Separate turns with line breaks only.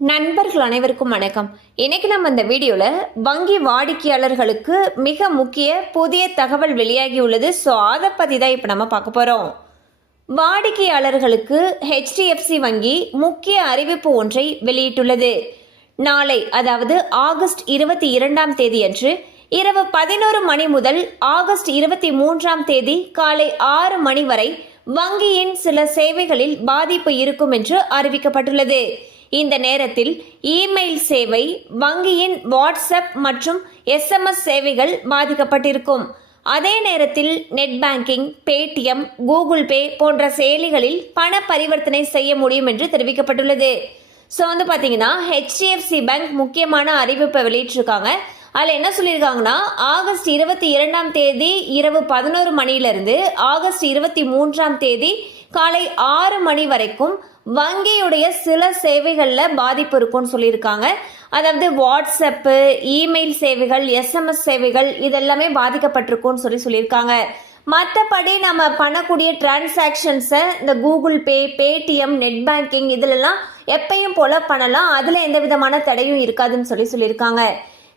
நண்பர்கள் அனைவருக்கும் வணக்கம். இன்னைக்கு நம்ம இந்த வீடியோவில் வங்கி வாடிக்கையாளர்களுக்கு மிக முக்கிய புதிய தகவல் வெளியாகி உள்ளது. ஸோ அதை பற்றி தான் இப்போ நம்ம பார்க்க போகிறோம் வாடிக்கையாளர்களுக்கு ஹெச்டிஎஃப்சி வங்கி முக்கிய அறிவிப்பு ஒன்றை வெளியிட்டுள்ளது. நாளை அதாவது ஆகஸ்ட் இருபத்தி இரண்டாம் தேதியன்று இரவு பதினோரு மணி முதல் ஆகஸ்ட் இருபத்தி மூன்றாம் தேதி காலை ஆறு மணி வரை வங்கியின் சில சேவைகளில் பாதிப்பு இருக்கும் என்று அறிவிக்கப்பட்டுள்ளது. இந்த நேரத்தில் இமெயில் சேவை வங்கியின் வாட்ஸ்அப் மற்றும் எஸ்எம்எஸ் சேவைகள் பாதிக்கப்பட்டிருக்கும். அதே நேரத்தில் net banking Paytm Google pay போன்ற செயலிகளில் பண பரிவர்த்தனை செய்ய முடியும் என்று தெரிவிக்கப்பட்டுள்ளது. ஸோ வந்து பார்த்தீங்கன்னா ஹெச்டிஎஃப்சி பேங்க் முக்கியமான அறிவிப்பை வெளியிட்டிருக்காங்க. அதில் என்ன சொல்லியிருக்காங்கன்னா ஆகஸ்ட் இருபத்தி இரண்டாம் தேதி இரவு பதினோரு மணியிலிருந்து ஆகஸ்ட் இருபத்தி மூன்றாம் தேதி காலை ஆறு மணி வரைக்கும் வங்கியுடைய சில சேவைகளில் பாதிப்பு இருக்கும்னு சொல்லியிருக்காங்க. அதாவது வாட்ஸ்அப்பு இமெயில் சேவைகள் எஸ்எம்எஸ் சேவைகள் இதெல்லாமே பாதிக்கப்பட்டிருக்கும்னு சொல்லி சொல்லியிருக்காங்க. மற்றபடி நம்ம பண்ணக்கூடிய டிரான்சாக்ஷன்ஸை இந்த Google pay Paytm net banking இதிலெல்லாம் எப்பயும் போல் பண்ணலாம். அதில் எந்த விதமான தடையும் இருக்காதுன்னு சொல்லி சொல்லியிருக்காங்க.